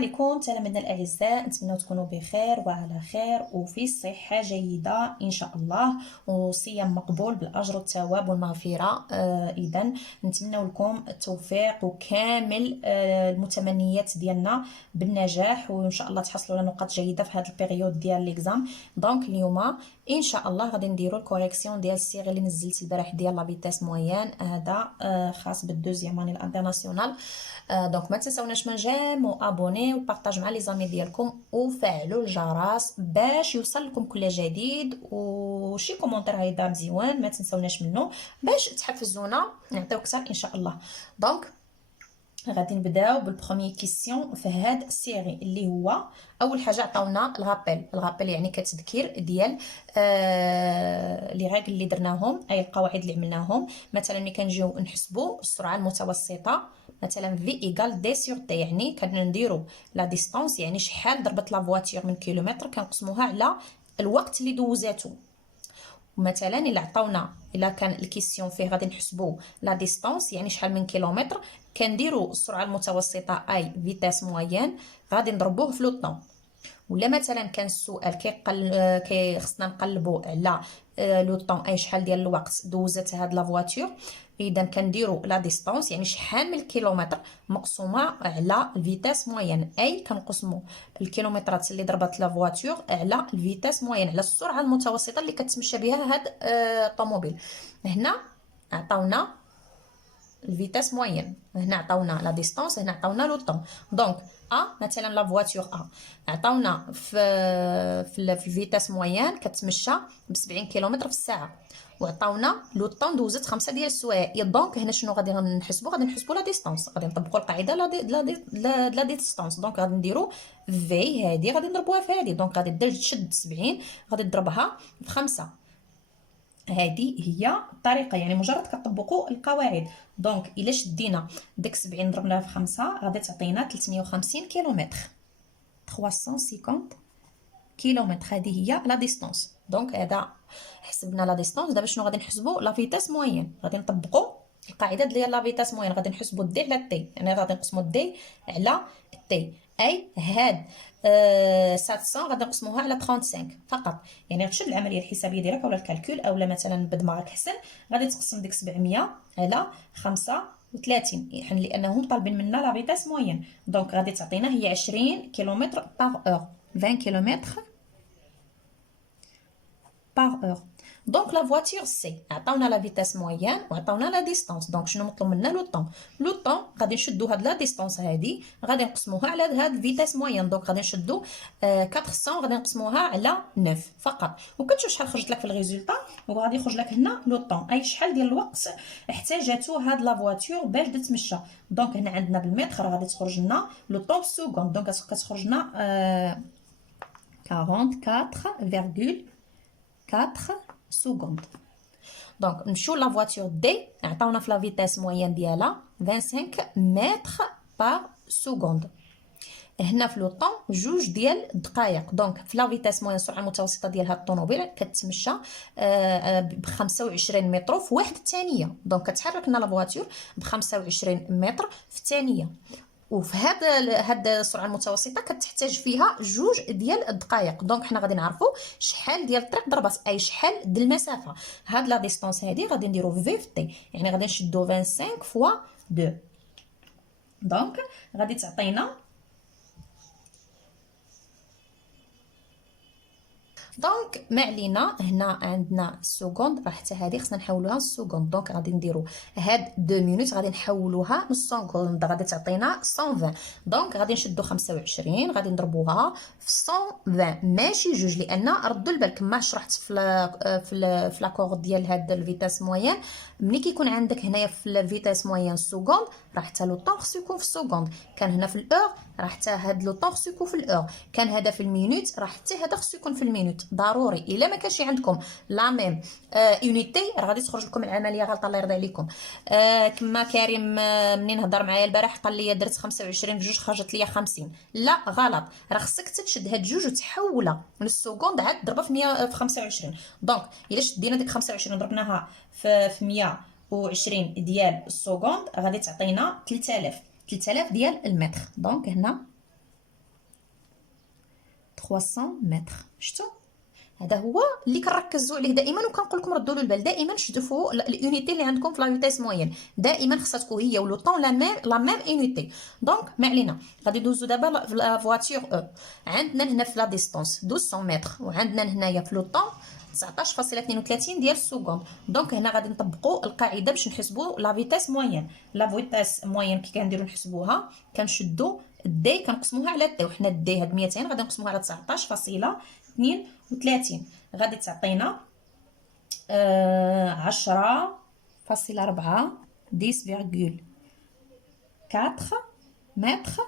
عليكم تلاميذنا الاعزاء، نتمنى تكونوا بخير وعلى خير وفي صحه جيده ان شاء الله، وصيام مقبول بالاجر والثواب والمغفره. اذا نتمنى لكم التوفيق وكامل المتمنيات ديالنا بالنجاح، وان شاء الله تحصلوا على نقاط جيده في هذا البيريود ديال ليكزام. دونك اليوم ان شاء الله غادي نديروا الكوريكسيون ديال الصيغ اللي نزلت البارح ديال لا فيتاس موين، هذا خاص بالدوزيام اني الانترناسيونال. دونك ما تنساوناش من جيم وابوني وبارطاج مع لي زامي ديالكم وفعلوا الجرس باش يوصل لكم كل جديد، وشي كومونتير هيدا مزيوان ما تنساوناش منه باش تحفزونا نعطيو اكثر ان شاء الله. دونك غادي نبداو بالبروميير كيسيون في هاد السيري اللي هو اول حاجه عطاونا الغابيل يعني كتذكير ديال لي ريغل اللي درناهم، اي القواعد اللي عملناهم. مثلا ملي كنجيو نحسبوا السرعه المتوسطه، مثلا في ايكال دي سور تي، يعني كنديروا لا ديستانس يعني شحال ضربت لا فواتور من كيلومتر كنقسموها على الوقت اللي دوزاتو. مثلا الا عطاونا الا كان الكيسيون فيه غادي نحسبوا لا ديستانس يعني شحال من كيلومتر، كنديروا السرعه المتوسطه اي فيتاس موين غادي نضربوه في لو طون. ولا مثلا كان السؤال خصنا نقلبوا على لو طون اي شحال ديال الوقت دوزت هاد لا فواتور، اذا كنديروا لا ديستانس يعني شحال من الكيلومتر مقسومه على الفيتاس موين، اي كنقسموا الكيلومترات اللي ضربت لا فواتور على الفيتاس موين، على السرعه المتوسطه اللي كتمشى بها هاد الطوموبيل. هنا عطاونا الفيتاس موين، هنا عطاونا لا ديستانس، هنا عطاونا لو طون. دونك مثلا لا فواتور عطاونا في الفيتاس موين كتمشى ب 70 كيلومتر في الساعه، وعطاونا لو طون دوزت 5 ديال السوايع. دونك هنا شنو غادي نحسبوا؟ غادي نحسبوا لا ديستانس، غادي نطبقوا القاعده لا ديستانس. دونك غادي نديروا في هذه غادي نضربوها في هذه، دونك غادي تشد 70 غادي تضربها في 5. هذه هي الطريقه، يعني مجرد كطبقوا القواعد. دونك الا شدينا ديك 70 ضربناها في 5 غادي تعطينا 350 كيلومتر، 350 كيلومتر. هذه هي لا ديستانس. دونك هذا حسبنا لا ديستانس. دابا شنو غادي نحسبوا؟ لا فيتاس موين، غادي نطبقوا القاعده ديال لا فيتاس موين، غادي نحسبوا دي على تي، يعني غادي نقسموا دي على تي، اي هاد 700 غادي نقسموها على 35 فقط. يعني غتشد العمليه الحسابيه ديالك اولا الكالكول اولا مثلا بدماغك حسن، غادي تقسم ديك 700 على 35 يعني لانهم طالبين منا لا فيتاس موين. دونك غادي تعطينا هي 20 كيلومتر باغ اور، 20 كيلومتر باغ اور. دونك لا فواتور سي عطاونا لا فيتاس موين وعطاونا لا ديستانس. دونك شنو مطلوب منا؟ لو طون. لو طون غادي نشدو هاد لا ديستانس هادي غادي نقسموها على هاد فيتاس موين، دونك غادي نشدو 400 غادي نقسموها على 9 فقط. وكتشوف شحال خرجت لك في الريزولطا، وغادي يخرج لك هنا لو طون اي شحال ديال الوقت احتاجاتو هاد لا فواتور باش تتمشى. دونك هنا عندنا بالمتر غادي تخرج لنا لو طون سكوند، دونك كتخرج لنا 44,4 سكوند. دونك نمشيو لا فواتور دي عطاونا في لا فيتاس موين ديالها 25 متر باغ سكوند. هنا في لو طون 2 ديال الدقائق. دونك في لا فيتاس موين السرعه المتوسطه ديال هاد الطوموبيل كتمشى ب 25 متر في 1 ثانيه. دونك كتحرك لنا لا فواتور ب 25 متر في الثانيه. وفي هاد السرعه المتوسطه كتحتاج فيها 2 ديال الدقائق. دونك حنا غادي نعرفوا شحال ديال الطريق ضربات اي شحال ديال المسافه. هاد لا ديستانس هادي غادي نديرو في تي، يعني غادي نشدو 25 فوا 2. دونك غادي تعطينا دونك ما علينا. هنا عندنا السكوند راه حتى هذه خصنا نحولوها للسكوند. دونك غادي نديرو هاد 2 مينوت غادي نحولوها للسكوند، غادي تعطينا 120. دونك غادي نشدو 25 غادي نضربوها في 120 ماشي 2، لان ردوا البال كما شرحت في لاكور ديال هاد الفيتاس موين. ملي كيكون عندك هنايا في الفيتاس موين سكوند راه حتى لو طون خصو يكون في السكوند، كان هنا في الاور راه حتى هاد لو طون خصو يكون في الاور، كان هذا في المينوت راه حتى هذا خصو يكون في المينوت ضروري. الا ما كانش عندكم لا ميم يونيتي راه غادي تخرج لكم العمليه غلطه الله يرضي عليكم. كما كريم منين هضر معايا البارح قال لي درت 25 في 2 خرجت ليا 50. لا غلط، راه خصك تشد هاد 2 وتحولها للسكوند عاد ضربها في 100 في 25. دونك الا شدينا ديك 25 ضربناها في 120 ديال السكوند غادي تعطينا 3000 ديال المتر. دونك هنا 300 متر. شفتوا هذا هو اللي كنركزوا عليه دائما، وكنقول لكم ردوا له البال دائما. شوفوا اليونيتي اللي عندكم في لا فيتاس موين دائما خصها تكون هي ولو طون لا ميم يونيتي. دونك ما علينا، غادي ندوزو دابا في لا فواتور او. عندنا هنا في لا ديستونس 1200 متر، وعندنا هنايا في لو طون 19.32 ديال السكوند. دونك هنا غادي نطبقوا القاعده باش نحسبوا لا فيتاس موين. لا فيتاس موين كي كنديروا نحسبوها كنشدوا الدي كنقسموها على الدي، وحنا الدي هاد 200 غادي نقسموها على 19.32 غادي تعطينا 10.4 10,4 متر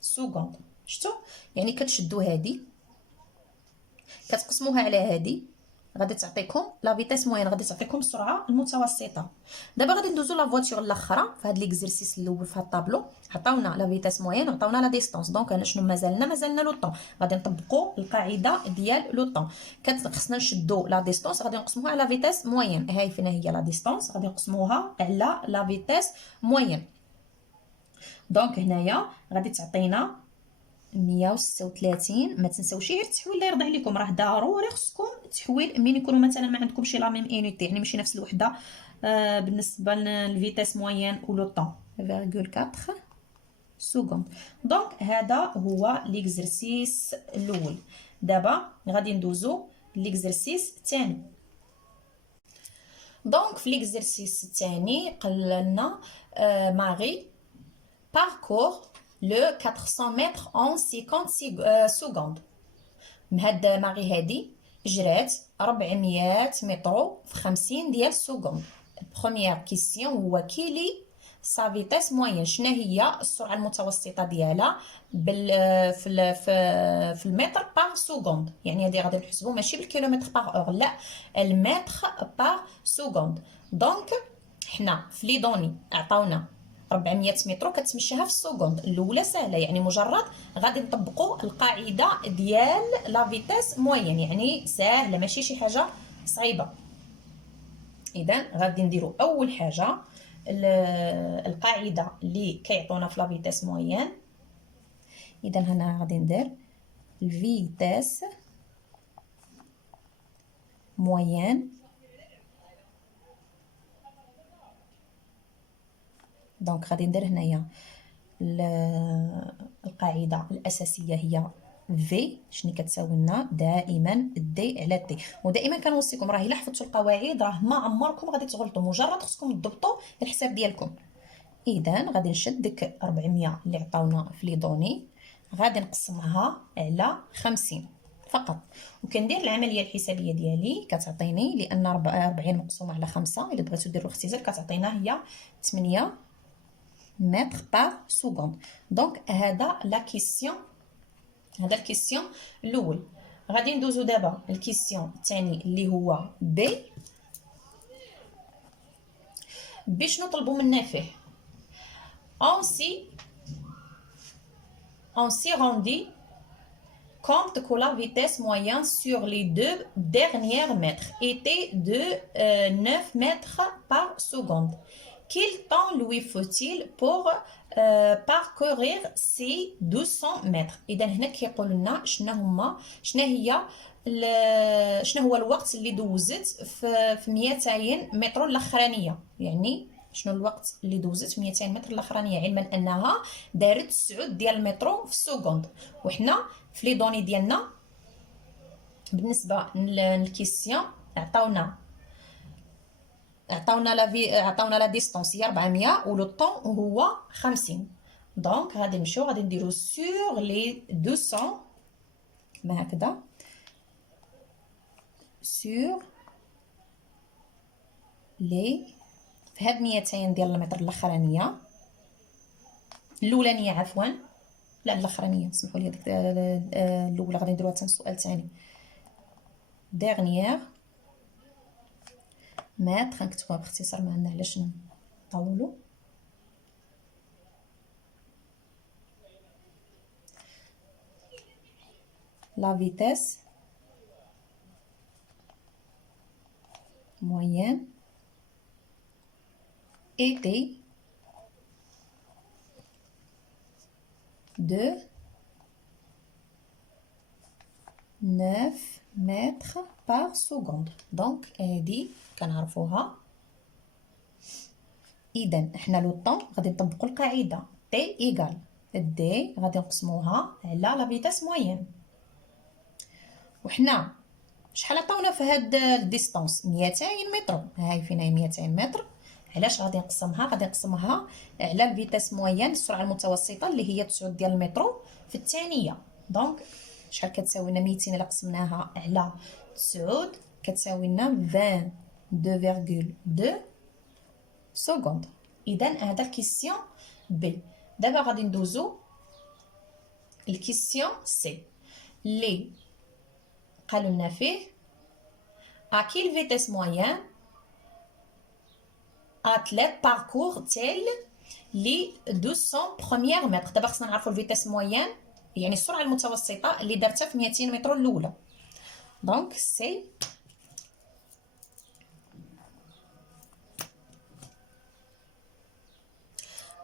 سكوند. شفتوا يعني كتشدوا هادي كتقسموها على هادي غادي تعطيكم لا فيتاس موين، غادي تعطيكم السرعه المتوسطه. دابا غادي ندوزو لا فواتور الاخرى في هاد ليكزرسيس الاول في هاد الطابلو. عطاونا لا فيتاس موين وعطاونا لا ديستونس. دونك انا شنو مازالنا لو طون، غادي نطبقوا القاعده ديال لو طون. خصنا نشدوا لا ديستونس غادي نقسموها على فيتاس موين. هاي فين هي لا ديستونس غادي نقسموها على لا فيتاس موين. دونك هنايا غادي تعطينا 136. ما تنساوش غير التحويل الله يرضي عليكم، راه ضروري خصكم التحويل من يكونوا مثلا ما عندكمش لا ميم اونيتي، يعني ماشي نفس الوحده. بالنسبه للفيتاس موين ولو طون 0.4 سكوند. دونك هذا هو ليكزرسيس الاول. دابا غادي ندوزو ليكزرسيس الثاني. دونك في ليكزرسيس الثاني قال ماري parcourt le 400 mètres en 50 secondes. هاد ماري هادي جرات 400 متر في 50 ديال السكوند. بروميير كيسيون هو كيلي سا فيتاس موين، شنا هي السرعه المتوسطه ديالها في المتر باغ سكوند. يعني هادي غادي نحسبوا ماشي بالكيلومتر باغ اور، لا المتر باغ سكوند. دونك حنا في لي دوني عطاونا 400 متر كتمشيها في السكوند. الاولى سهله، يعني مجرد غادي نطبقوا القاعده ديال لا فيتاس موين، يعني سهله ماشي شي حاجه صعيبه. اذا غادي نديروا اول حاجه القاعده اللي كيعطونا في لا فيتاس موين. اذا هنا غادي ندير الفيتاس موين. دونك غادي ندير هنايا القاعده الاساسيه هي في شنو كتساوي لنا دائما دي على دي. ودائما كنوصيكم راه الا حفظتوا القواعد راه ما عمركم غادي تغلطوا، مجرد خصكم تضبطوا الحساب ديالكم. اذا غادي نشد ديك 400 اللي عطاونا في لي دوني غادي نقسمها على 50 فقط، وكندير العمليه الحسابيه ديالي كتعطيني لان 40 مقسومه على 5 الا بغيتو ديروا الاختزال كتعطينا هي 8 متر باغ سكوند. دونك هذا لا كيسيون، هذا الكيسيون الاول. غادي ندوزو دابا الكيسيون الثاني اللي هو باش نطلبوا منا فيه on s'y rendit compte que la vitesse moyenne sur les 2 derniers mètres était de 9 mètres par seconde. Quel temps lui faut-il pour parcourir ces 200 متر؟ اذا هنا كيقول لنا شنو هو الوقت اللي دوزت في 200 متر الاخرانيه. يعني شنو الوقت اللي دوزت في 200 متر الاخرانيه، علما انها دارت 9 ديال المترو في السكوند. وحنا في لي دوني ديالنا بالنسبه للكيسيون عطاونا لا ديستونس هي 400 ولو طون هو 50. دونك غادي نمشيو غادي نديرو سور لي 200 كما هكذا، سور لي في هاد 200 ديال المتر الاخرانيه الاولانيه عفوا لا الاخرانيه سمحوا لي هذيك الاولى غادي نديروها حتى السؤال الثاني. ديرنيير متر غنكتبوها باختصار ما عندنا علاش نطولوا. la vitesse moyenne était de 9 mètres par seconde. دونك هادي كنعرفوها. اذا حنا لو طون غادي نطبقوا القاعده تي ايكال دي غادي نقسموها على لا فيتاس موين. وحنا شحال عطاونا في هاد الديستانس؟ 200 متر. هاي فينا 200 متر. علاش غادي نقسمها؟ غادي نقسمها على الفيتاس موين، السرعه المتوسطه اللي هي 9 ديال المترو في الثانيه. دونك شحال كتساوي لنا 200 الا قسمناها على 9 كتساوي لنا 22.2 سكوند. اذا هذا الكيسيون بي. دابا غادي ندوزو الكيسيون سي اللي قالوا لنا فيه à quelle vitesse moyenne athlète parcourt tel les 200 premières mètres. دابا خصنا نعرفوا الفيتاس موين يعني السرعه المتوسطه اللي دارتها في 200 متر الاولى. دونك سي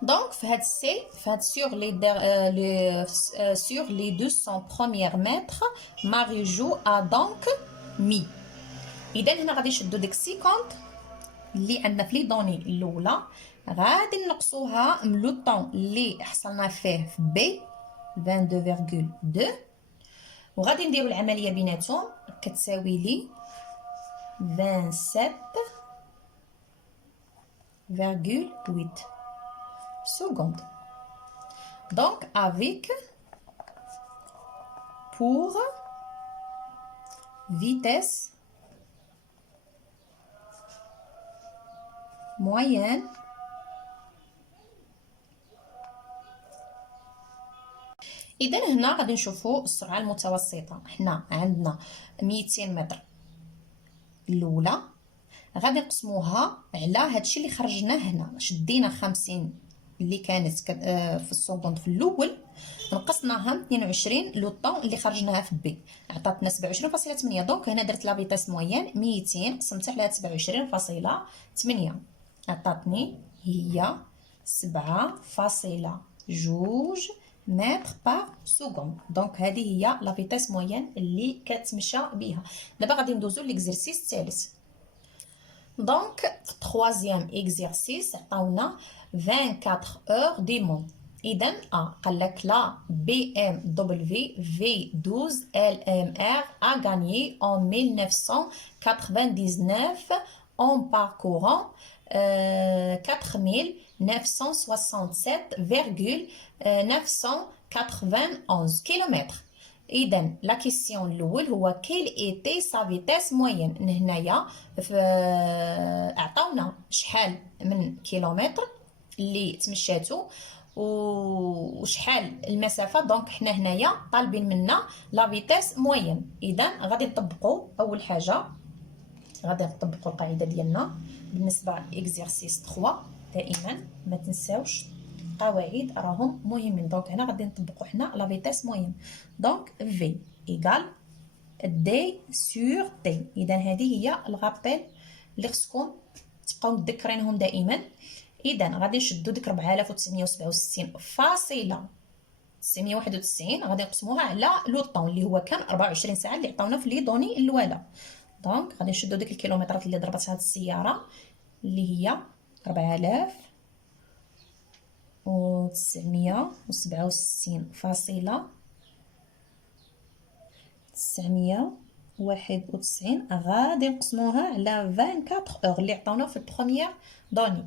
دونك في هاد سي في هاد sur les 200 premières mètres Marie-Jo a donc mis. اذا هنا غادي نشدو ديك 50 اللي عندنا في لي دوني الاولى غادي نقصوها من لو طون اللي حصلنا فيه في بي 22.2 وغادي نديرو العمليه بيناتهم كتساوي لي 27.8 secondes. Donc avec pour vitesse moyenne اذا هنا غادي نشوفوا السرعه المتوسطه. حنا عندنا 200 متر الاولى غادي نقسموها على هادشي اللي خرجناه هنا. شدينا 50 اللي كانت في السكوند في الاول نقصناها 22 لو طون اللي خرجناها في بي عطاتنا 27.8. دونك هنا درت لا فيتاس موين 200 قسمتها على 27.8 عطاتني هي 7.2 متر بار سكوند. دونك هذه هي لا فيتاس موين اللي كتمشى بها. دابا غادي ندوزو ليكزرسيس الثالث. دونك في التروازيام اكزرسيس عطاونا 24 heures du monde. اذا قال لك لا بي ام دبليو في 12 ال ام ار a gagné en 1999 en parcourant 4967,991 كيلومتر. اذا لا كيسيون الاول هو كيل ايتي سا فيتاس موين. هنايا عطاونا شحال من كيلومتر اللي تمشاتو وشحال المسافه. دونك حنا هنايا طالبين منا لا فيتاس موين. اذا غادي نطبقوا اول حاجه غادي نطبقوا القاعده ديالنا بالنسبه لاكزرسيس 3. دائما ما تنساوش قواعد راهم مهمين. دونك هنا غادي نطبقوا حنا لا فيتاس موين. دونك في ايكال دي سور تي. اذا هذه هي الغابيل اللي خصكم تبقاو متذكرينهم دائما. اذا غادي نشدو ديك 4967 فاصله 991 غادي نقسموها على لو طون اللي هو كان 24 ساعه اللي عطاونا في لي دوني الاولى. دونك غادي نشدو ديك الكيلومترات اللي ضربتها هاد السياره اللي هي 4967.991 غادي نقسموها على 24 اور اللي عطاونا في البروميير دوني.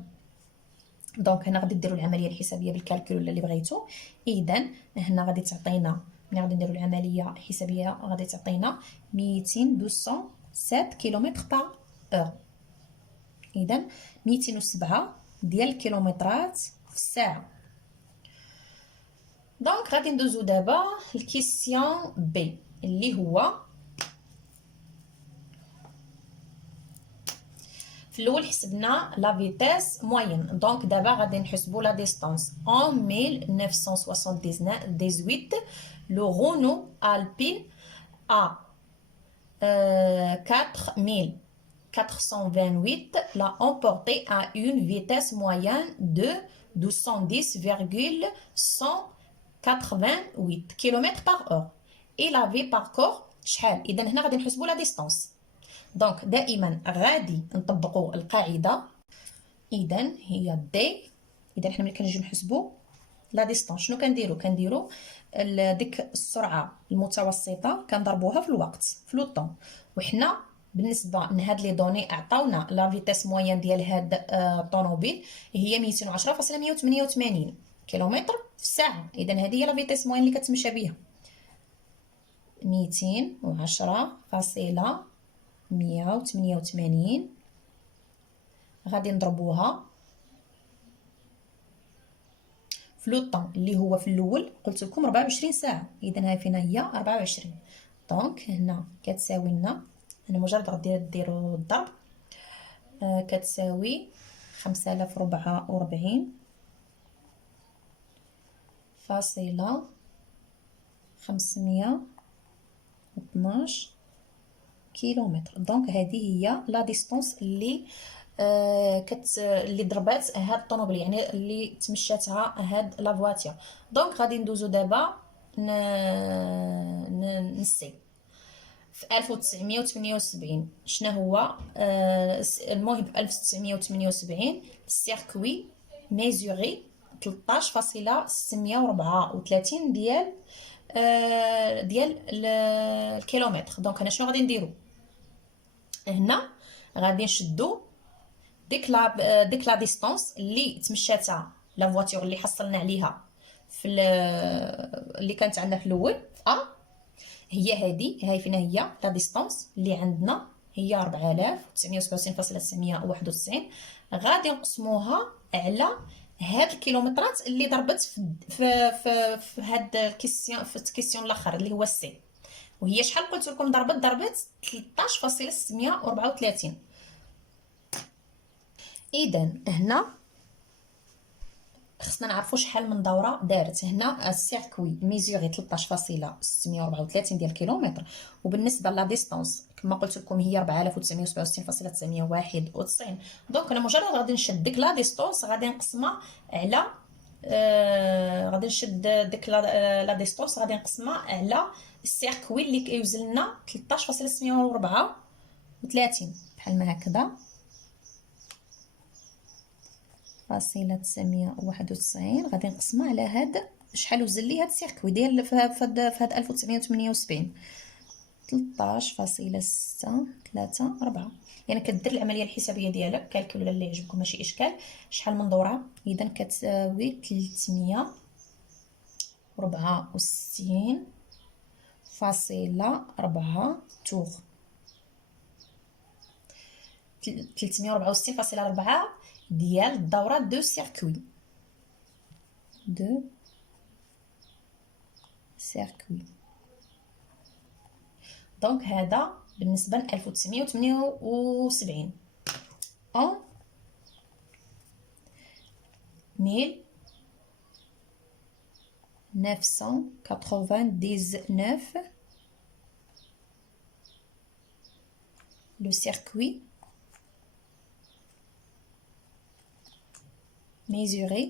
دونك هنا غادي ديروا العمليه الحسابيه بالكالكول ولا اللي بغيتو. اذا هنا غادي تعطينا ملي غادي نديروا العمليه الحسابيه غادي تعطينا 207 كيلومتر بار اور. اذا 207 ديال الكيلومترات في الساعه. دونك غادي ندوزو دابا الكيسيون بي اللي هو في الاول حسبنا لا فيتاس موين. دونك دابا غادي نحسبوا لا ديستانس en 1978 لو غونو البين ا 4428 l'a emporté à une vitesse moyenne de 210,194 88 كيلومتر باغ اور. اي لا في باركور شحال؟ اذا هنا غادي نحسبوا لا ديستونس. دونك دائما غادي نطبقوا القاعده. اذا هي دي. اذا حنا ملي كنجيو نحسبوا لا ديستونس شنو كنديروا ديك السرعه المتوسطه كنضربوها في الوقت في لو طون. وحنا بالنسبه لهاد لي دوني عطاونا لا فيتيس موين ديال هاد الطوموبيل هي 210.188 كيلومتر في الساعه. اذا هذه هي لا فيتيس موين اللي كتمشى بها 210.188. غادي نضربوها في لو طون اللي هو في الاول قلت لكم 24 ساعه. اذا هاي فين هي 24. دونك هنا كتساوي لنا، انا مجرد غادي ديروا الضرب، كتساوي 5044 فاصلة 512 كيلومتر. دونك هذه هي لا ديستونس اللي اللي ضربات هاد الطوموبيل، يعني اللي تمشاتها هاد لا فواتير. دونك غادي ندوزو دابا نسي في 1978 شنو هو. المهم في 1978 السيركوي ميزوري 13.634 ديال الكيلومتر. دونك هنا شنو غادي نديرو؟ هنا غادي نشدو ديك لا ديستونس اللي تمشاتها لا فواتور اللي حصلنا عليها في اللي كانت عندنا في الاول في هي هذه. هاي فين هي لا ديستونس اللي عندنا هي 4997.991. غادي نقسموها على هاد الكيلومترات اللي ضربت في هاد الكيسيون، في الكيسيون الاخر اللي هو سي. وهي شحال قلت لكم ضربت 13.634. اذا هنا خصنا نعرفوا شحال من دوره دارت. هنا السيركوي ميزوري 13.634 ديال الكيلومتر، وبالنسبه لا ديستونس كما قلت لكم هي 4967.991. دونك انا مجرد غادي نشد ديك لا ديستونس غادي نقسمها على غادي نشد ديك لا ديستونس غادي نقسمها على السيركوي اللي كيوزن لنا 13.634 بحال ما هكذا فاصلة 991. غادي نقسمها على هاد شحال وزن لي هاد السيركوي ديال في هاد 1978 13.634. يعني كدير العمليه الحسابيه ديالك كالكول اللي يعجبكم ماشي اشكال شحال من دوره. اذا كتساوي 364.4 تور. 364.4 ديال الدوره دو سيركوي دونك هذا بالنسبه ل 1978. en 1999 le circuit mesuré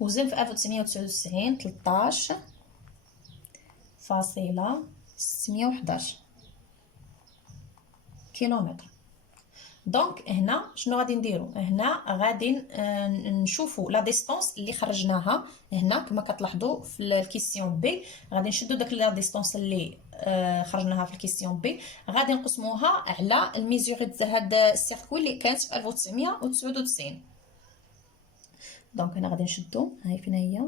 وزن في 1999 13.611 كيلومتر. دونك هنا شنو غادي نديرو؟ هنا غادي نشوفوا لا ديستونس اللي خرجناها هنا كما كتلاحظوا في الكيسيون بي. غادي نشدوا داك لا ديستونس اللي خرجناها في الكيسيون بي غادي نقسموها على الميزوري ديال هاد السيركوي اللي كانت في 1999. دونك هنا غادي نشدو هاي فين هي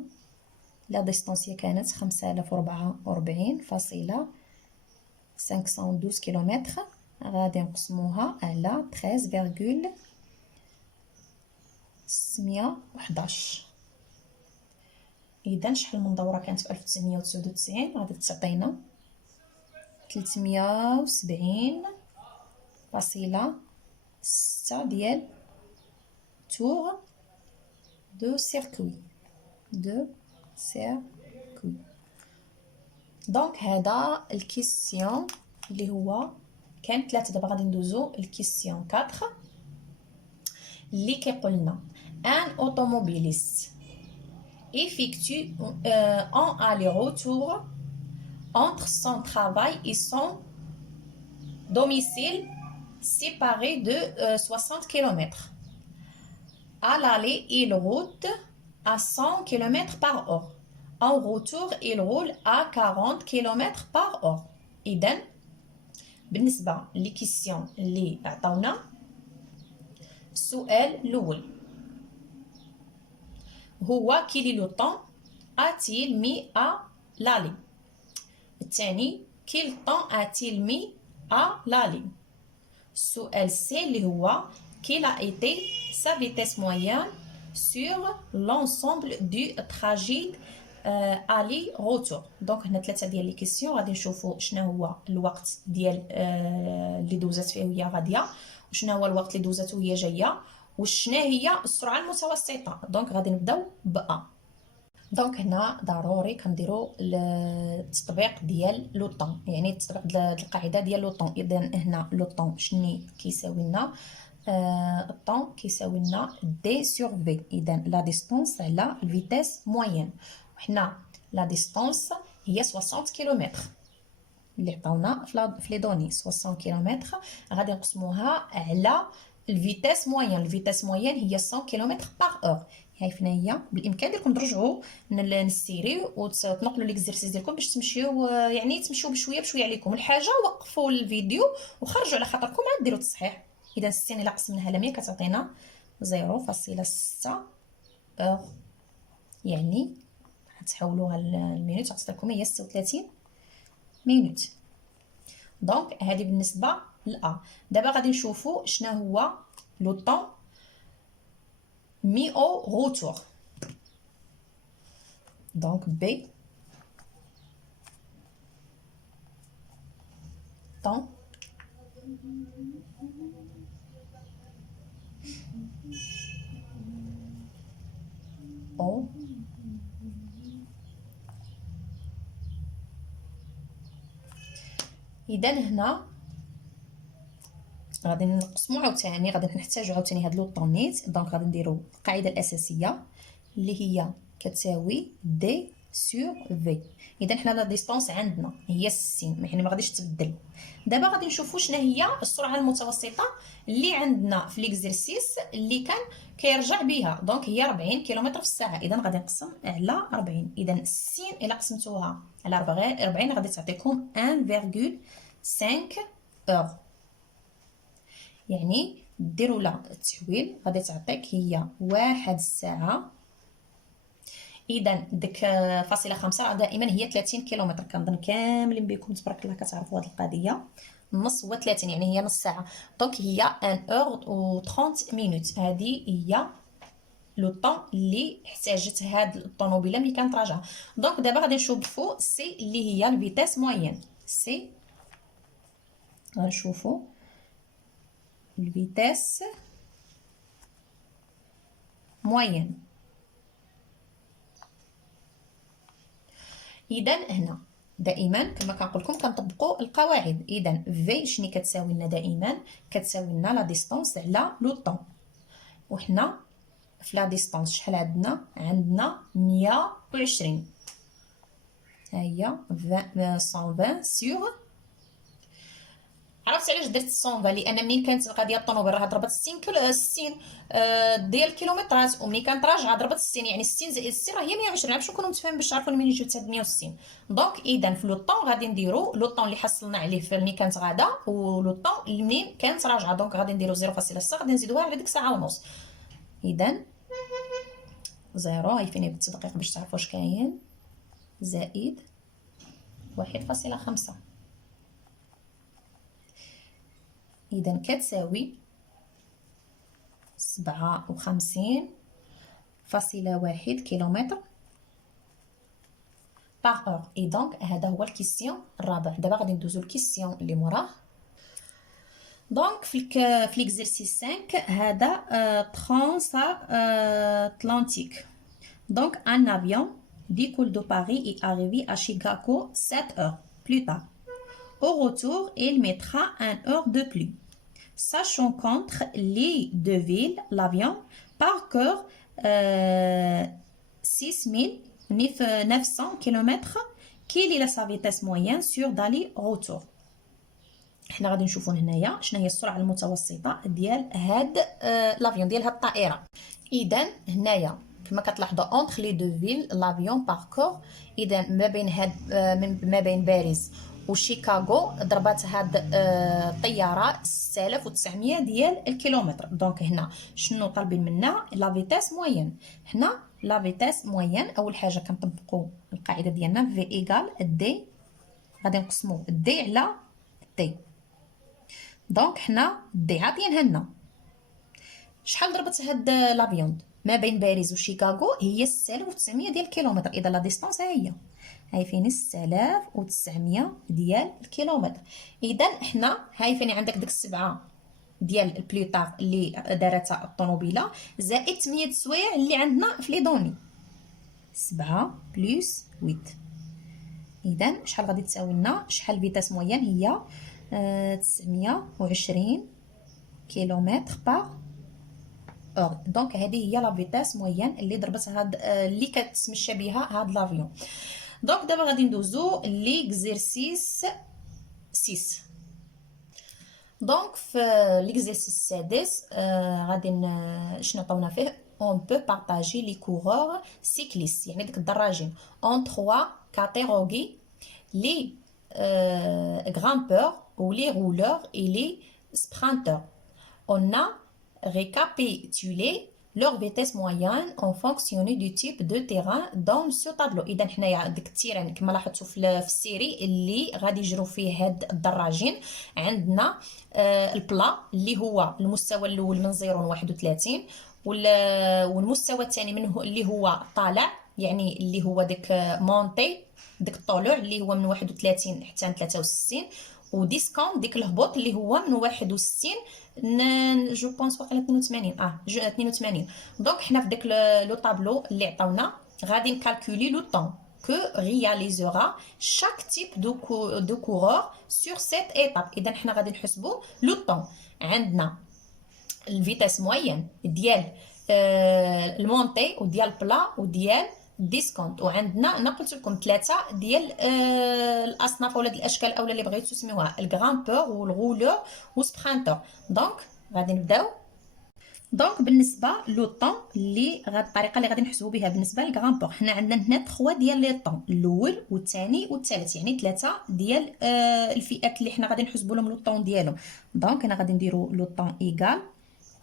لا ديستونس هي كانت 5044.512 كيلومتر. غادي نقسموها على 13.611. اذا شحال من دوره كانت في 1999 غادي تعطينا 370.6 ديال تور دو سيركوي دونك هذا الكيسيون اللي هو كان 3. دابا غادي ندوزو الكيسيون 4 اللي كيقول لنا ان اوتوموبيليست effectue un aller-retour entre son travail et son domicile séparé de 60 km. À l'aller, il roule à 100 km par heure. En retour, il roule à 40 km par heure. إذن بالنسبة لكيسيون اللي عطاونا السؤال الأول هو كيلي لو طون a-t-il mis à l'aller. الثاني quel temps a-t-il mis à l'aller. السؤال سي اللي هو quelle a été sa vitesse moyenne sur l'ensemble du trajet aller retour. دونك هنا 3 ديال لي كيسيون غادي نشوفوا شنو هو الوقت ديال اللي دوزات فيه وهي غاديه وشنو هو الوقت اللي دوزات وهي جايه وشنا هي السرعه المتوسطه. دونك غادي نبداو ب A. دونك هنا ضروري كنديروا التطبيق ديال لو طون، يعني التطبيق ديال القاعده ديال لو طون. اذا هنا لو طون شني كيساوي لنا الطون كيساوي لنا دي سور في. اذا لا ديستونس على الفيتيس موين، وحنا لا ديستونس هي 60 كيلومتر اللي عطاونا في لي دوني 60 كيلومتر. غادي نقسموها على الفيتيس موين. الفيتيس موين هي 100 كيلومتر باغ اور. هاي فين هي. بالامكان ديالكم ترجعوا نسيريو وتنقلوا ليكزرسيس ديالكم باش تمشيو، يعني تمشيو بشويه بشويه عليكم الحاجه. وقفوا الفيديو وخرجوا على خاطركم عاد ديروا التصحيح. اذا 60 الا قسمناها على 100 كتعطينا 0.6 اور، يعني غتحولوها للمينوت غتعطي لكم هي 36 مينوت. دونك هذه بالنسبه لأ. دابا غادي نشوفوا شنو هو لو طون مي او روتور. دونك بي طون او اذا هنا غادي نقسمو عاوتاني، غادي نحتاجو عاوتاني هاد لو طونيت. دونك غادي نديرو القاعده الاساسيه اللي هي كتساوي دي سور في. اذا حنا لا ديستونس عندنا هي 60، يعني ما غاديش تبدل. دابا غادي نشوفوا شنو هي السرعه المتوسطه اللي عندنا في ليكزرسيس اللي كان كيرجع بها. دونك هي 40 كيلومتر في الساعه. اذا غادي نقسم على 40. اذا 60 الا قسمتوها على 40 غادي تعطيكم 1.5 اور. يعني ديروا لها التحويل غادي تعطيك هي 1 ساعه. اذا ديك فاصله 5 دائما هي 30 كيلومتر. كنظن كاملين بكم تبارك الله كتعرفوا هذه القضيه. النص هو 30، يعني هي نص ساعه. دونك هي 1 اور و 30 مينوت. هذه هي لو طون اللي احتاجت هاد الطوموبيله ملي كانت راجعه. دونك دابا غادي نشوفوا سي اللي هي الفيتاس موين. سي غنشوفوا الفيتاس موين. اذا هنا دائما كما كنقول لكم كنطبقوا القواعد. اذا في شني كتساوي لنا؟ دائما كتساوي لنا لا ديستونس على لو طون. وحنا في لا ديستونس شحال عندنا؟ عندنا 120. ها هي 120 سور. عرفت علاش درت 120؟ لان منين كانت القضيه الطوموبيل راه ضربت 60 ديال الكيلومترات، ومنين كانت راجعه ضربت 60، يعني 60 زائد 60 راه هي 120. باش نكونوا متفاهمين باش تعرفوا منين جبت هاد 160. دونك اذا في لو طون غادي نديرو لو طون اللي حصلنا عليه في ملي كانت غاده ولو طون اللي منين كانت راجعه. دونك غادي نديرو 0.6 غادي نزيدوها على ديك ساعه ونص. اذا 0 هاي فين هي بالتدقيق باش تعرفوا واش كاين، زائد 1.5. إذا كتساوي 57.1 كيلومتر باغ اور. اي دونك هذا هو الكيسيون الرابع. دابا غادي ندوزو الكيسيون اللي موراه. دونك في ليكزرسيس 5 هذا ترانس اتلانتيك. دونك ان افيون décolle de Paris et arrive à Chicago 7 heures plus tard. Au retour, il mettra 1 heure de plus. Sachant qu'entre les deux villes, l'avion parcourt 6900 km. Quelle est sa vitesse moyenne sur d'aller-retour؟ حنا غادي نشوفوا هنايا شنو هي السرعه المتوسطه ديال هاد لافيون ديال هاد الطائره. اذا هنايا كما كتلاحظوا اونتر لي دو فيل لافيون باركور. اذا ما بين باريس وشيكاغو ضربات هاد الطياره 6900 ديال الكيلومتر. دونك هنا شنو طالبين منا؟ لا فيتاس موين. هنا لا فيتاس موين اول حاجه كنطبقوا القاعده ديالنا في ايغال دي، غادي نقسموا دي على دي. دونك حنا دي عاطينها لنا شحال ضربت هاد لافيون ما بين باريس وشيكاغو؟ هي 6900 ديال الكيلومتر. اذا لا ديستانس هاي فين 6900 ديال الكيلومتر. اذا حنا هاي فين عندك ديك السبعه ديال البلوطار اللي دارتها الطوموبيله زائد 8 سوايع اللي عندنا في لي دوني 7 بلس 8. اذا شحال غادي تساوي لنا؟ شحال فيتاس موين؟ هي 920 كيلومتر باغ اور. دونك هذه هي لا فيتاس موين اللي ضربت هاد اللي كتمشى بها هاد لافيون. دونك دابا غادي ندوزو ليكزيرسيس 6. دونك في ليكزيرسيس السادس غادي شنو عطاونا فيه؟ on peut partager les coureurs cyclistes يعني ديك الدراجين en 3 catégories: les grimpeurs ou les rouleurs et les sprinteurs. On a récapitulé leur vitesse moyenne en fonction du type de terrain dans ce tableau. اذا حنايا ديك التيران كما لاحظتوا في السيري اللي غادي يجروا فيه هاد الدراجين عندنا البلا اللي هو المستوى الاول من 0 ل 31 والمستوى الثاني منه اللي هو طالع يعني اللي هو ديك مونتي ديك الطلوع اللي هو من 31 حتى 63 وديسكونت ديك الهبوط اللي هو من 61 جو بونس واقيلا 82. دونك حنا في ديك لو طابلو اللي عطاونا غادي نكالكولي لو طون que réalisera chaque type de coureur sur cette étape. اذا حنا غادي نحسبوا لو طون. عندنا الفيتاس موين ديال المونتي وديال البلا وديال ديسكونت، وعندنا انا قلت لكم ثلاثه ديال الاصناف ولا الاشكال اولا اللي بغيتو تسميوها الغرامبور والغولور وسبرانتور. دونك غادي نبداو. دونك بالنسبه لو طون اللي الطريقه اللي غادي نحسبوا بها بالنسبه للغرامبور، حنا عندنا هنا 3 ديال لي طون، الاول والثاني والثالث، يعني 3 ديال الفئات اللي حنا غادي نحسبوا لهم لو طون ديالهم. دونك انا غادي نديروا لو طون ايغال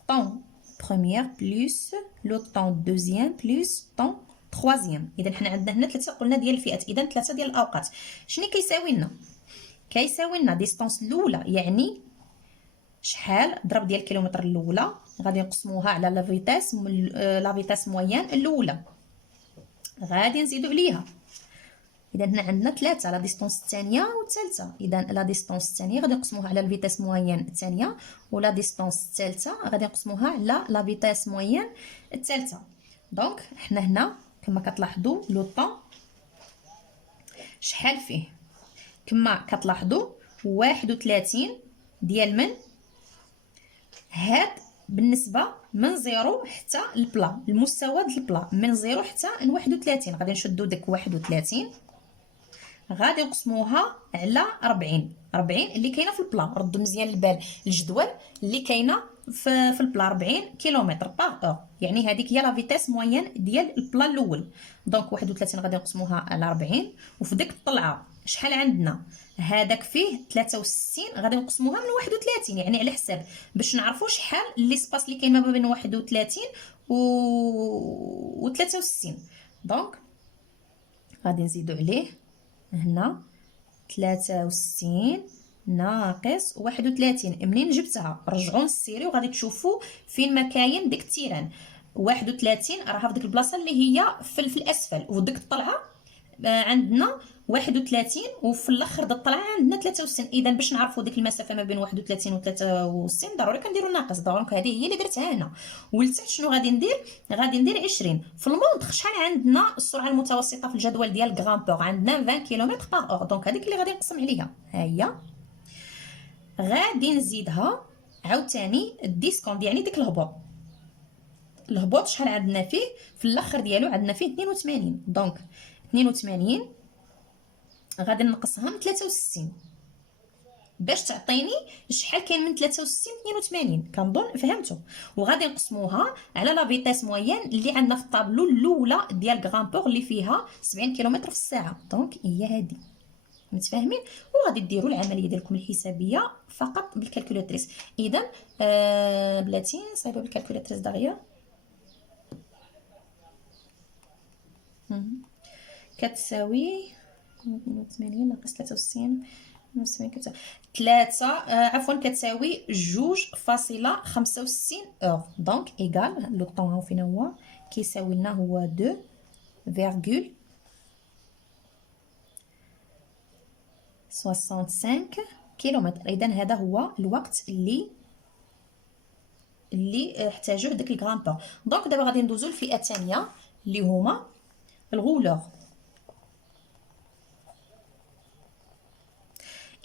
طون بروميير بلس لو طون دوزيام بلس طون تروازيام. اذا حنا عندنا هنا 3 قلنا ديال الفئات، اذا 3 ديال الاوقات. شنو كيساوي لنا؟ كيساوي لنا ديستانس الاولى يعني شحال ضرب ديال الكيلومتر الاولى غادي نقسموها على لا فيتاس موين الاولى غادي نزيدو عليها. اذا هنا عندنا 3 لا ديستانس الثانيه والثالثه. اذا لا ديستانس الثانيه غادي نقسموها على الفيتاس موين الثانيه، ولا ديستانس الثالثه غادي نقسموها على لا فيتاس موين الثالثه. دونك حنا هنا كما كتلاحظوا لو طون شحال فيه كما كتلاحظوا 31 ديال من هاد بالنسبه من 0 حتى البلا المستوى ديال البلا من 0 حتى 31. غادي نشدوا ديك 31 غادي نقسموها على 40 اللي كاينه في البلا. ردوا مزيان البال الجدول اللي كاينه في البلا 40 كيلومتر باغ اور، يعني هذيك هي لا فيتاس موين ديال البلا الاول. دونك 31 غادي نقسموها على 40، وفي ديك الطلعه شحال عندنا؟ هذاك فيه 63 غادي نقسموها من 31، يعني على حساب باش نعرفوا شحال لي سباس اللي كاين ما بين 31 و 63. دونك غادي نزيدوا عليه هنا 63 ناقص 31. منين جبتها؟ رجعوا للسيري وغادي تشوفوا فين ما كاين ديك التيران 31 راها في ديك البلاصه اللي هي في الاسفل، وديك الطلعه عندنا 31 وفي الاخر د الطلعه عندنا 63. اذا باش نعرفوا ديك المسافه ما بين 31 و 63 ضروري كنديروا ناقص. دونك هذه هي اللي درتها هنا. ولتحت شنو غادي ندير؟ غادي ندير 20 في المونطخ. شحال عندنا السرعه المتوسطه في الجدول ديال غرامبور؟ عندنا 20 كيلومتر باغ اور. دونك هذيك اللي غادي نقسم عليها. ها هي غادي نزيدها عاوتاني الديسكونت، يعني ديك الهبوط شحال عندنا فيه في الاخر ديالو؟ عندنا فيه 82. دونك 82 غادي نقصها من 63 باش تعطيني شحال كاين من 63 82. كنظن فهمتوا. وغادي نقسموها على لا فيتاس موين اللي عندنا في الطابلو الاولى ديال غرامبور اللي فيها 70 كيلومتر في الساعه. دونك هي هذه. متفاهمين؟ وغادي ديروا العمليه ديالكم الحسابيه فقط بالكالكولاتريس. اذا بلاتي صايبه بالكالكولاتريس دغيا كتساوي 82 ناقص 63 كتساوي 2.65 اور. دونك ايغال لو طون هاو فين هو كيساوي لنا هو 2.65 كيلومتر. اذا هذا هو الوقت اللي احتاجوه داك الغرامبور. دونك دابا غادي ندوزو للفئه الثانيه اللي هما الغولور.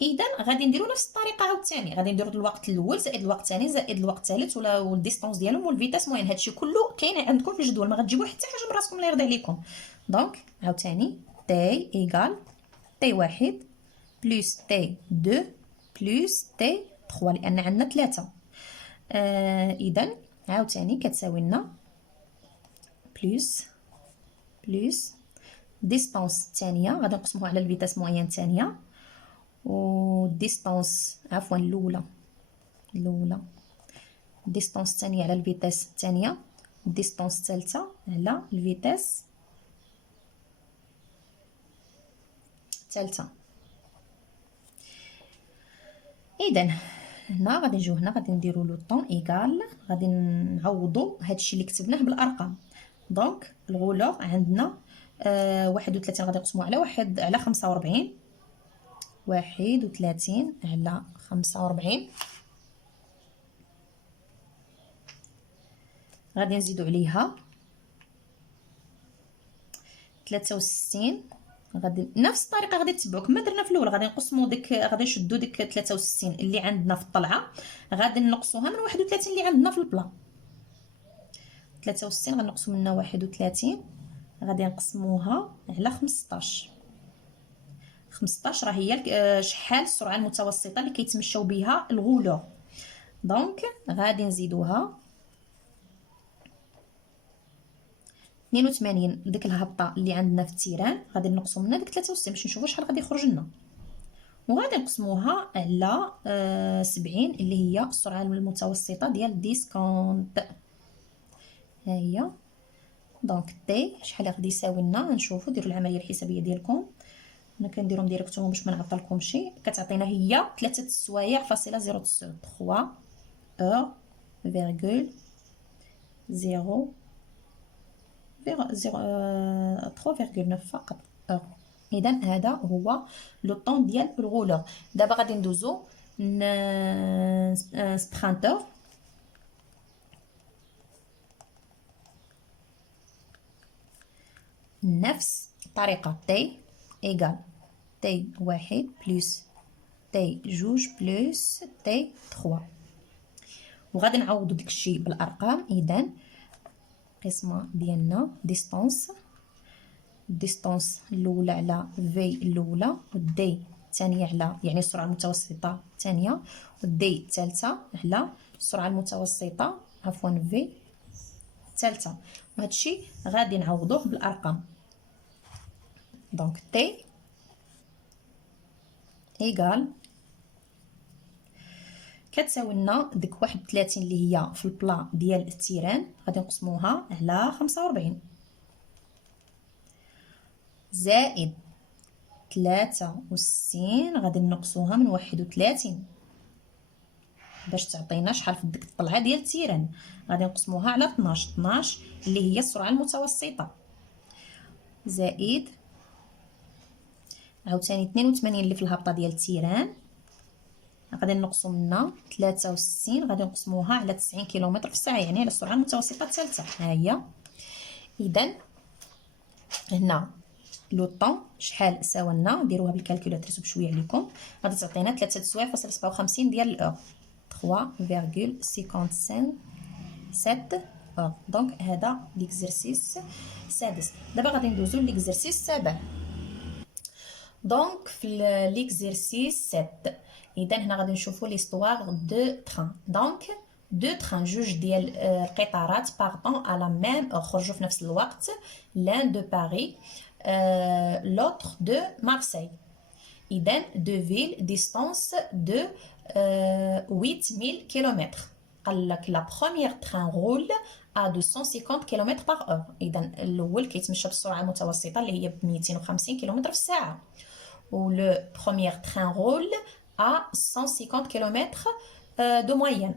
اذا غادي نديرو نفس الطريقه عاوتاني. غادي نديرو الوقت الاول زائد الوقت الثاني زائد الوقت الثالث ولا الديستونس ديالهم والفيتاس موين. هادشي كله كاين عندكم في الجدول، ما غتجيبوا حتى حاجه من راسكم الله يرضي عليكم. دونك عاوتاني تي ايغال تي واحد بلس تي دو بلس تي 3 لان عندنا 3. اذا عاوتاني كتساوي لنا بلس ديستونس الثانيه غادي نقسموها على الفيتاس موين الثانيه، والديستونس عفوا الاولى الديستونس الثانيه على الفيتاس الثانيه، والديستونس الثالثه على الفيتاس الثالثه. اذا هنا غادي نجيو هنا غادي نديرو لو طون ايغال غادي نعوضوا هادشي اللي كتبناه بالارقام. دونك الغولور عندنا 31 غادي نقسموه على 1 على 45. 31 على 45 غادي نزيدو عليها 63. غادي نفس الطريقه غادي تتبعوا كما درنا في الاول. غادي نقسموا ديك غادي نشدوا ديك 63 اللي عندنا في الطلعه غادي نقصوها من 31 اللي عندنا في البلا. 63 غنقصوا منها 31 غادي نقسموها على 15. 15 راه هي شحال السرعه المتوسطه اللي كيتمشاو بها الغولور. دونك غادي نزيدوها 82 ديك الهبطه اللي عندنا في التيران غادي نقصوا منها ديك 63 باش نشوفوا شحال غادي يخرج لنا، وغادي نقسموها على 70 اللي هي السرعه المتوسطه ديال الديسكونت. ها هي. دونك تي شحال غادي يساوي لنا؟ نشوفوا ديروا العمليه الحسابيه ديالكم. انا كنديرهم ديريكتومون باش ما نعطلكمش. كتعطينا هي 3 السوايع فاصله 0 3 اور فيرغول 0 3.9 فقط اور. اذا هذا هو لو طون ديال الغولور. دابا غادي ندوزو سبرانتور. نفس الطريقه تي ايغال تي واحد بلس تي جوج بلس تي 3 وغادي نعوضو داكشي بالارقام. اذا القسمه ديالنا ديستونس الاولى على في الاولى والدي الثانيه على يعني السرعه المتوسطه الثانيه والدي الثالثه على السرعه المتوسطه عفوا في الثالثه. وهادشي غادي نعوضوه بالارقام. دونك تي ايغال كتساوي لنا ديك 31 اللي هي في البلا ديال التيران غادي نقسموها على 45 زائد 63 غادي نقصوها من 31 باش تعطينا شحال في ديك الطلعه ديال التيران. غادي نقسموها على 12 اللي هي السرعه المتوسطه زائد عاوتاني 82 اللي في الهبطه ديال التيران، غادي نقصوا منها 63 غادي نقسموها على 90 كيلومتر في الساعه، يعني على السرعه المتوسطه الثالثه. ها هي. اذا هنا لو طون شحال ساوى لنا، ديروها بالكالكولاتريس بشويه عليكم، غادي تعطينا 3.57 ديال الاور، 3,55 اور. دونك هذا ليكزرسيس السادس. دابا غادي ندوزو ليكزرسيس السابع. دونك في ليكزرسيس 7 اذا هنا غادي نشوفوا ليستوار دو تران. دونك دو تران، جوج ديال القطارات بارطون على ميم خرجوا في نفس الوقت، لان دو باري l'autre de Marseille. إذن deux villes distance de 8000 km. قال لك la première train roule à 250 km par heure. إذن الأول كيتمشى بسرعة متوسطة اللي هي ب 250 km في الساعة. و le premier train roule à 150 km de moyenne.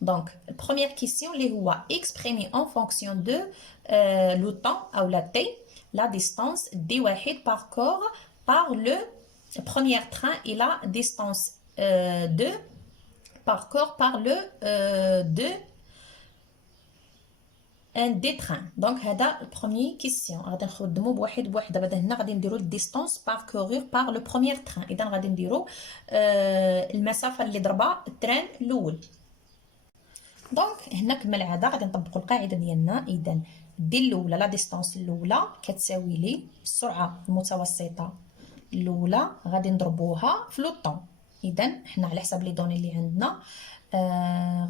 Donc, première question اللي هو exprimer en fonction de le temps أو la t, la distance D1 parcourt par le premier train et la distance 2 parcourt par le 2 un des trains. Donc هذا البروميير كيسيون غادي نخدمو بواحد بواحد. دابا هنا غادي نديرو الديستانس باركورير بار لو بروميير تران. اذا غادي نديرو المسافه اللي ضربها التران الاول. دونك هنا كما العاده غادي نطبقوا القاعده ديالنا. اذا دي الاولى لا ديستانس الاولى كتساوي لي السرعه المتوسطه الاولى غادي نضربوها في لو طون. اذا حنا على حساب لي دوني اللي عندنا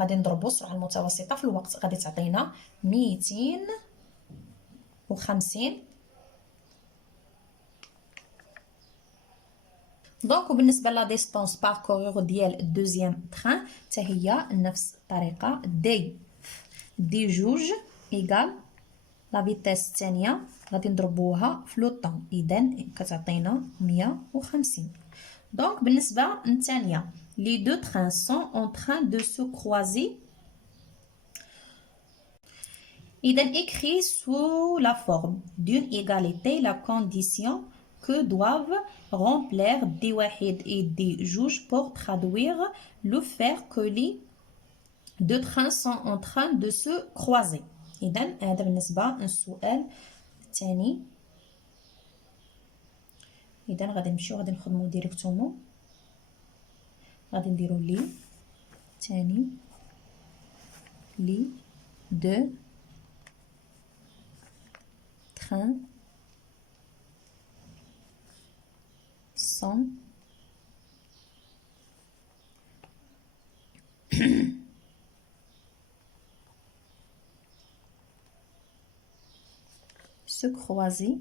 غادي نضربوا السرعه المتوسطه في الوقت، غادي تعطينا 250. دونك وبالنسبه لا ديستانس باركورور ديال الدوزيام تران حتى هي نفس الطريقه، دي جوج ايغال لا فيتاس الثانيه غادي نضربوها في لو طون. اذا كتعطينا 150. دونك بالنسبه للثانيه les deux trains sont en train de se croiser. إذا écrit sous la forme d'une égalité la condition que doivent remplir D1 et D2 pour traduire le fait que les deux trains sont en train de se croiser. إذا هذا بالنسبة للسؤال الثاني. إذا غادي نمشيو غادي نخدمو ديريكتومون، غادي نديرو لي تاني لي دو تران سون se croiser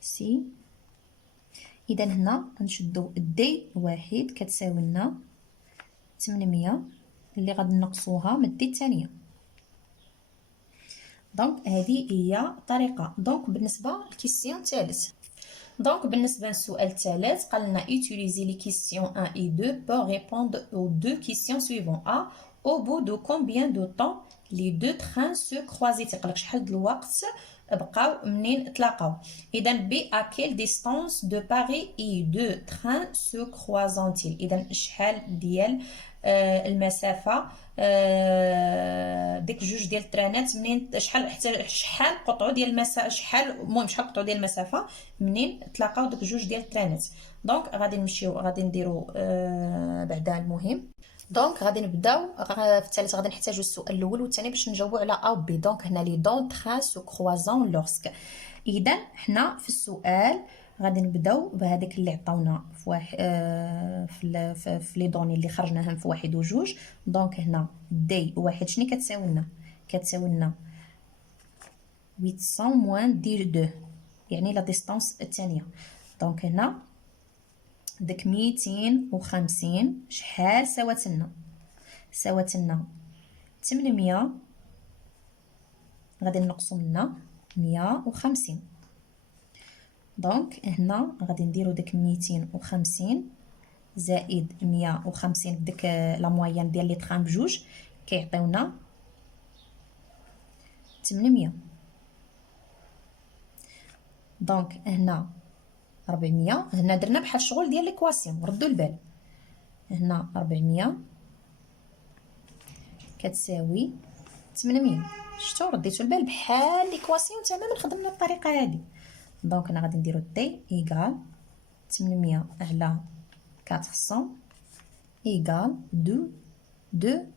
سي. اذا هنا غنشدو دي واحد كتساوي لنا 800 اللي غادي نقصوها من دي الثانيه. دونك هذه هي الطريقه. دونك بالنسبه للكيسيون الثالث، دونك بالنسبه للسؤال الثالث قال لنا utiliser les questions 1 et 2 pour répondre aux deux questions suivantes. A, au bout de combien de temps les deux trains se croisent. تقول لك شحال د الوقت بقاو منين تلاقاو. اذا بي à quelle distance de Paris et deux trains se croisent-ils. اذا شحال ديال المسافه ديك جوج ديال الترانات منين شحال حتى شحال قطعوا ديال المسافه، شحال المهم شحال قطعوا ديال المسافه منين تلاقاو ديك جوج ديال الترانات. دونك غادي نمشيو غادي نديرو بعدا المهم. دونك غادي نبداو في الثالث غادي نحتاجو السؤال الاول والثاني باش نجاوبو على ا و بي. دونك هنا لي دون تران سو كروازون لورسك. اذا حنا في السؤال غادي نبداو بهذيك اللي عطاونا في واحد في لي دوني اللي خرجناهم في واحد وجوج. دونك هنا دي واحد شنو كتساوي لنا؟ كتساوي لنا 800 موان دي 2 يعني لا ديستانس الثانيه. دونك هنا داك 250 شحال ساوات لنا؟ ساوات لنا 800 غادي نقصوا منها 150. دونك هنا غادي نديرو داك 250 زائد 150 ديك لا موين ديال لي تران بجوج كيعطيونا 800. دونك هنا 400. هنا درنا بحال الشغل ديال ليكواسيون، ردوا البال. هنا 400 كتساوي 800. شفتوا رديتوا البال بحال ليكواسيون تماما، خدمنا بالطريقه هذه. دونك هنا غادي نديرو تي ايكال 800 على 400 ايكال 2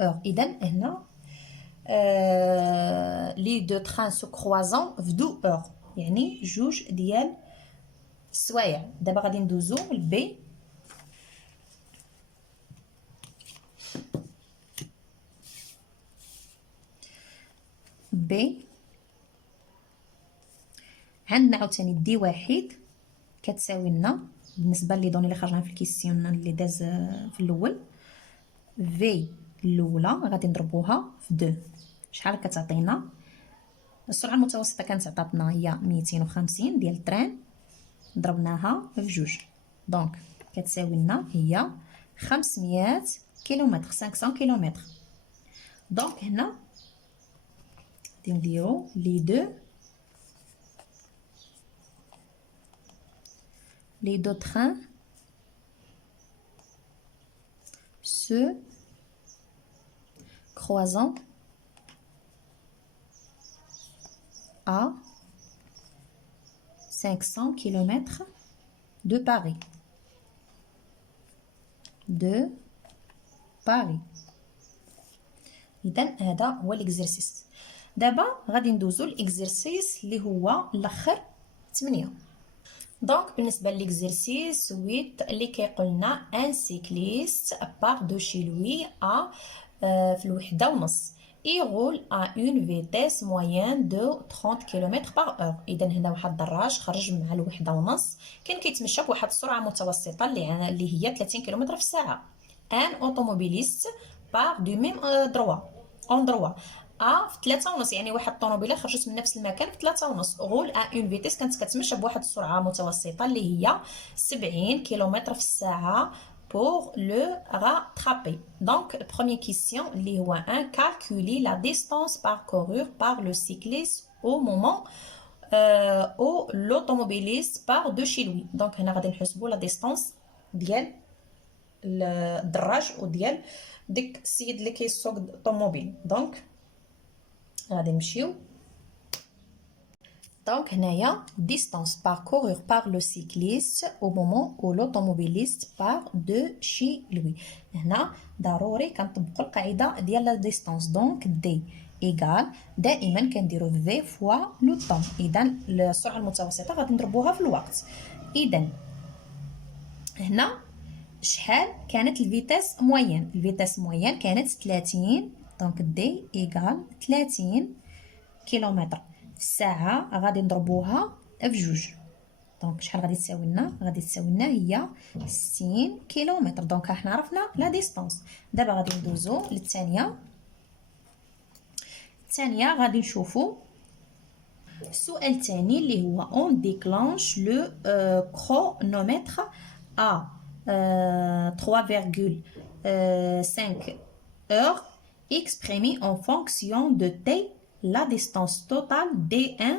اور. اذا هنا لي دو تران سو كروازون في 2 اور، يعني جوج ديال السوايع. دابا غادي ندوزو لبي. بي عندنا عاوتاني دي واحد كتساوي لنا بالنسبه لي دوني اللي خرجنا في الكيسيون اللي داز في الاول. في الاولى غادي نضربوها في 2. شحال كتعطينا؟ السرعه المتوسطه كانت عطاتنا هي 250 ديال التران، ضربناها في جوج، دونك كتساوي لنا هي 500 كيلومتر، 500 كيلومتر. دونك هنا غادي نديرو لي دو trains se croisant à 500 km de Paris. إذن هذا هو الإكزرسيس. دابا غادي ندوزو للإكزرسيس اللي هو الآخر 8. دونك بالنسبه للإكزرسيس 8 اللي كيقولنا ان سيكليست بار دو شي لوي ا في الوحده ونص يغول ا اون فيتيس موين دو 30 كيلومتر بار اور. اذا هنا واحد الدراج خرج مع الوحده ونص كان كيتمشى بواحد السرعه متوسطه اللي هي 30 كيلومتر في الساعه. ان اوتوموبيليست بار دو ميم دروا اون دروا في 3 ونص، يعني واحد الطوموبيله خرجت من نفس المكان في 3 ونص. غول اون فيتيس كانت كتمشى بواحد السرعه متوسطه اللي هي 70 كيلومتر في الساعه pour le rattraper. Donc première question اللي هو 1 calculer la distance parcourue par le cycliste au moment où l'automobiliste part de chez lui. Donc هنا غادي نحسبوا la distance ديال الدراج وديال ديك السيد اللي كيسوق الطوموبيل. دونك غادي نمشيو. دونك هنايا distance parcourue par le cycliste au moment où l'automobiliste part de chez lui. هنا ضروري كنطبقوا القاعده ديال لا ديستانس. دونك دي ايكال دائما كنديروا في فوا لو طون. اذا السرعه المتوسطه غادي نضربوها في الوقت. اذا هنا شحال كانت الفيتاس موين؟ الفيتاس موين كانت 30. دونك دي ايكال 30 كيلومتر في الساعه غادي نضربوها في جوج. دونك شحال غادي تساوي لنا؟ غادي تساوي لنا هي 60 كيلومتر. دونك حنا عرفنا لا ديستانس. دابا غادي ندوزو للثانيه. الثانيه غادي نشوفو السؤال الثاني اللي هو اون ديكلانش لو كرونومتر ا 3,5 heures exprimée en fonction de t la distance totale D1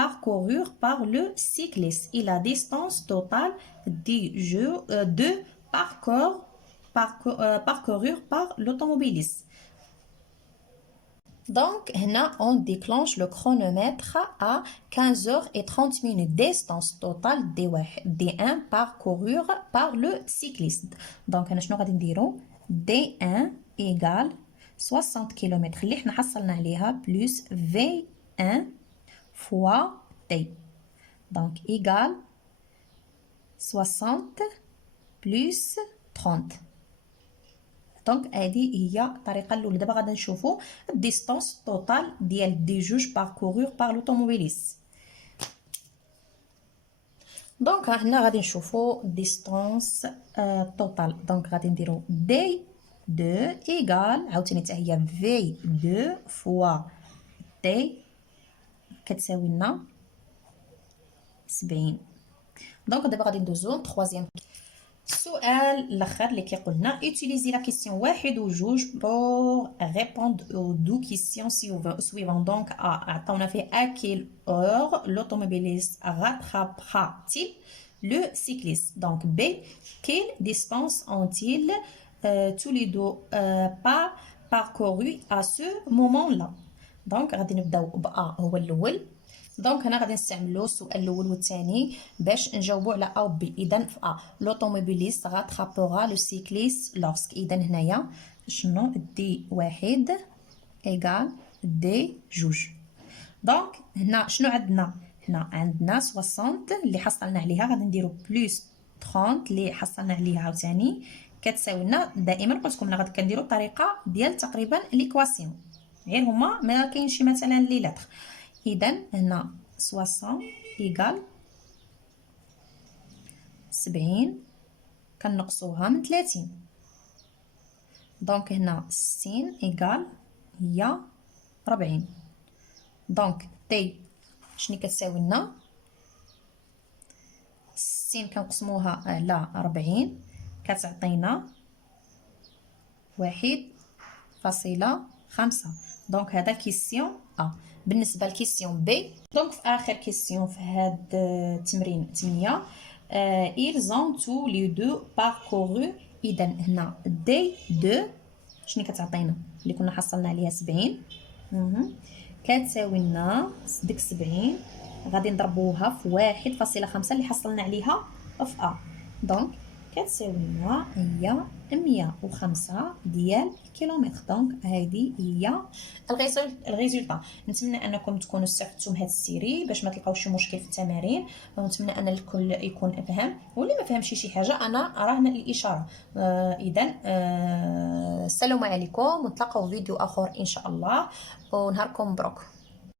parcourue par le cycliste et la distance totale de parcourue par l'automobiliste. Donc, on déclenche le chronomètre à 15h30. Distance totale D1 parcourue par le cycliste. Donc, شنو غادي نديرو؟ D1 égale 60 كيلومتر اللي حنا حصلنا عليها بلس V1 fois T. Donc égale 60 plus 30. دونك هذه هي الطريقه الاولى. دابا غادي نشوفوا الديستانس توتال ديال دي جوج باركورور بار لوطوموبيليست. دونك هنا غادي نشوفوا ديستانس توتال. دونك غادي نديرو دي 2 ايكال عاوتاني حتى هي في 2 فوا تي كتساوي لنا 70. دونك دابا غادي ندوزو للثالث. السؤال الاخر اللي كيقولنا utiliser la question واحد وجوج pour répondre aux deux questions suivantes. donc عطاونا فيه à quelle heure l'automobiliste rattrapera-t-il le cycliste. donc B, quelle distance ont-ils tous les deux pas parcouru à ce moment-là. donc غادي نبداو ب A هو الاول. دونك هنا غادي نستعملو السؤال الاول والثاني باش نجاوبو على ا و بي. اذا في ا لوطوموبيليست غاترابوغا لو سيكليست لورسك. اذا هنايا شنو دي واحد ايكال دي جوج. دونك هنا شنو عندنا؟ هنا عندنا 60 اللي حصلنا عليها غادي نديرو بلس 30 اللي حصلنا عليها عاوتاني كتساوي لنا. دائما قلت لكم غادي كنديرو الطريقه ديال تقريبا ليكواسيون غير هما ما كاينش مثلا لي لاتر. إذن هنا 60 إيكال 70 كنقصوها من 30. دونك هنا 60 إيكال هي 40. دونك تي شنو كتساوي لنا؟ 60 كنقسموها على 40 كتعطينا 1.5. دونك هذا كيسيون ا. بالنسبه لكيسيون بي دونك في اخر كيسيون في هاد التمرين 8 ils ont tous les deux parcouru. اذا هنا دي 2 شنو كتعطينا اللي كنا حصلنا عليها 70 كتساوي لنا ديك 70 غادي نضربوها في 1.5 اللي حصلنا عليها في ا. دونك كتساوي لنا هي 105 ديال الكيلومتر. دونك هذه هي الريزولطا. نتمنى انكم تكونوا استفدتم هذا السيري باش ما تلقاوش شي مشكل في التمارين، ونتمنى ان الكل يكون فهم، واللي ما فهمش شي حاجه انا راهنا الاشاره. اذا السلام عليكم ونتلاقاو في فيديو اخر ان شاء الله ونهاركم مبروك.